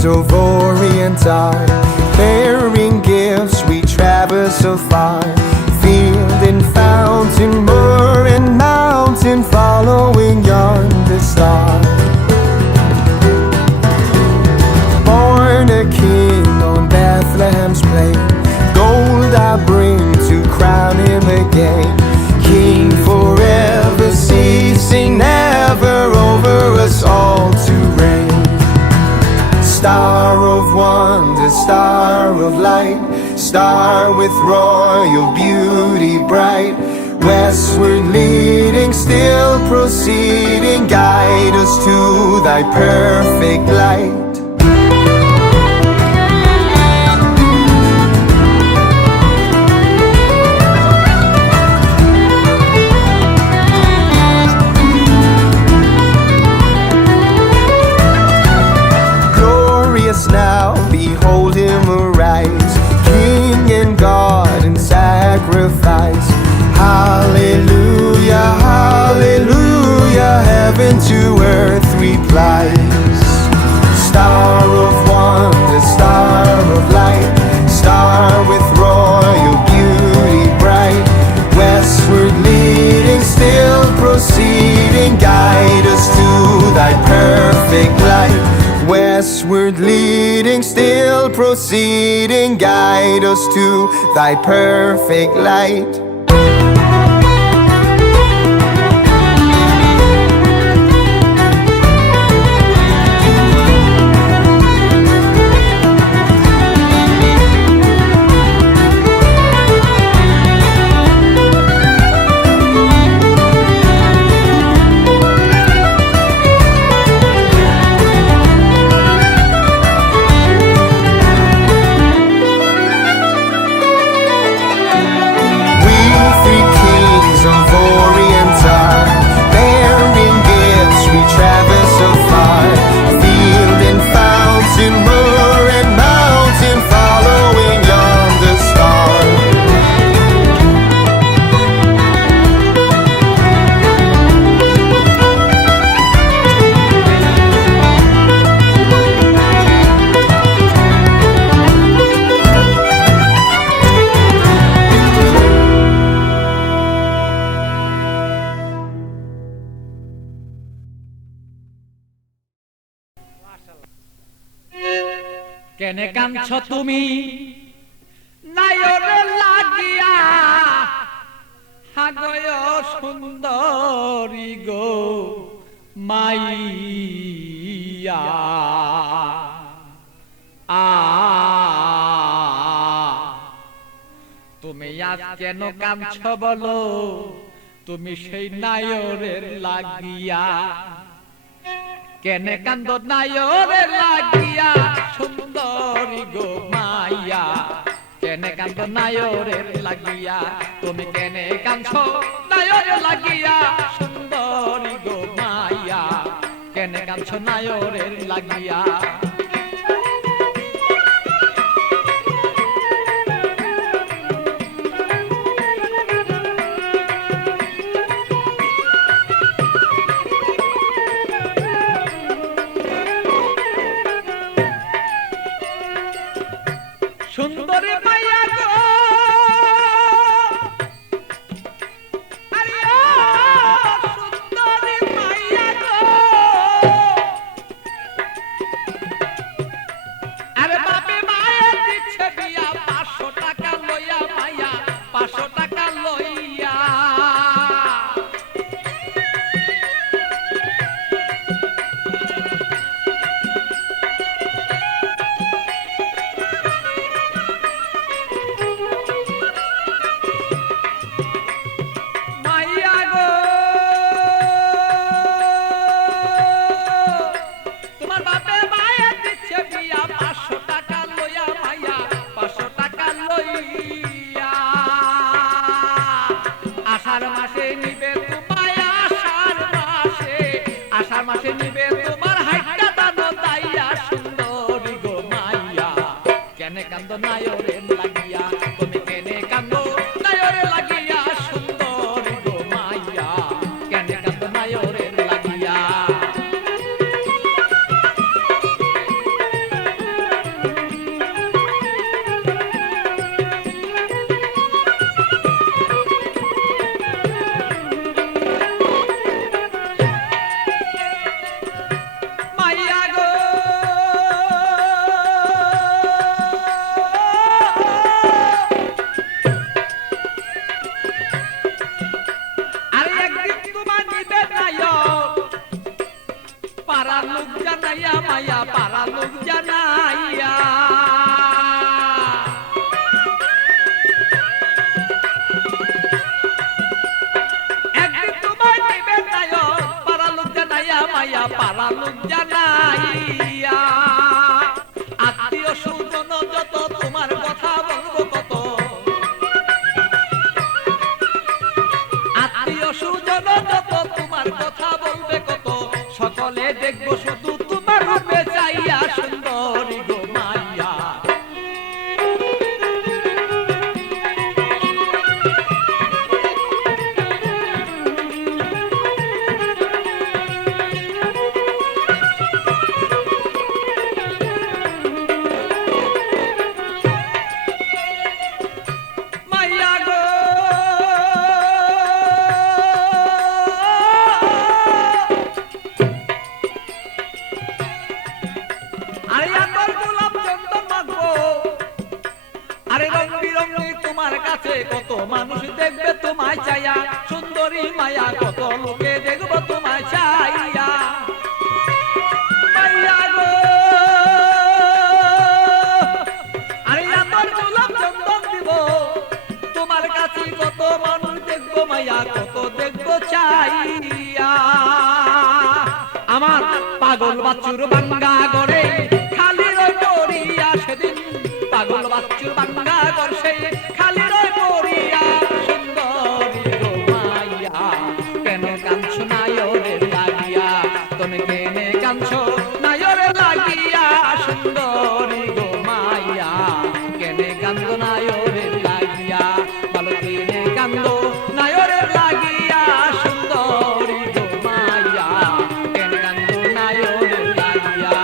kings of Orient are, bearing gifts we traverse so far. Field and fountain, moor and mountain, following yonder star. Born a king on Bethlehem's plain, gold I bring to crown him again. King forever, ceasing never, over us all to reign. Star of wonder, star of light, star with royal beauty bright. Westward leading, still proceeding, guide us to thy perfect light. Now behold him arise, King and God in sacrifice. Hallelujah, hallelujah, heaven to earth replies. Star of wonder, star of light, star with royal beauty bright. Westward leading, still proceeding, guide us to thy perfect light. Westward leading, still proceeding, guide us to thy perfect light. কেনে কাঁদছ তুমি নায়রে লাগিয়া, হাগয় সুন্দরী গো মাইয়া। তুমি আজ কেন কাঁদছ বলো, তুমি সেই নায়রের লাগিয়া। কেনে কান্দ নায়রে লাগিয়া, সুন্দরী গো মাইয়া। কেনে কান্দ নায়রে লাগিয়া, তুমি কেনে কাঁদছ নায়রে লাগিয়া, সুন্দরী গো মাইয়া। কেনে কাঁদছ নায়রে লাগিয়া। সুন্দরী মাইয়া গো, আরে ও সুন্দরী মাইয়া গো, জানাইয়া মায়া পাড়া লোক জানাইয়া একদিন তোমায় দিবে নায়ক পাড়া লোক জানাইয়া মায়া পাড়া লোক জানাইয়া আত্মীয় স্বজন যত তোমার কথা বলবো কত আত্মীয় স্বজন যত তোমার কথা বলবে কত সকলে দেখবো শুধু তোমার রূপে চাইয়া সুন্দরী গো মাইয়া মাইয়া গো আরে আমার গোলাপ চন্দন মাগো আরে রং বিরঙি তোমার কাছে কত মানুষ দেখবে তোমায় চাইয়া সুন্দরী মায়া কত লোকে দেখবো তোমায় চাইয়া মাইয়া গো আরে আমার গোলাপ চন্দন দিব তোমার কাছে কত মানুষ দেখবো মায়া কত দেখবো চাইয়া আমার পাগল বাচ্চুর বাঙ্গা গড়ে খালি রই পড়িয়া সেদিন পাগল বাচ্চুর বাঙ্গা গড় সে খালি রই পড়িয়া সুন্দরী গো মাইয়া কেন কাঁদছো নায়রের লাগিয়া তুমি কেনে কাঁদছো নায়রের লাগিয়া সুন্দরী গো মাইয়া কেনে কান্দো নায়রের লাগিয়া বলো কেনে কান্দো নায়রের লাগিয়া সুন্দরী গো মাইয়া কেনে কান্দো নায়রের লাগিয়া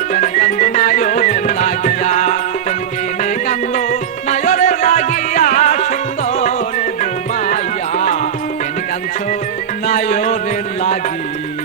কেনে কান্দো নায়রের লাগিয়া তুমি কেনে কান্দো নায়রের লাগিয়া সুন্দরী গো মাইয়া কেনে কাঁদছো নায়রের লাগিয়া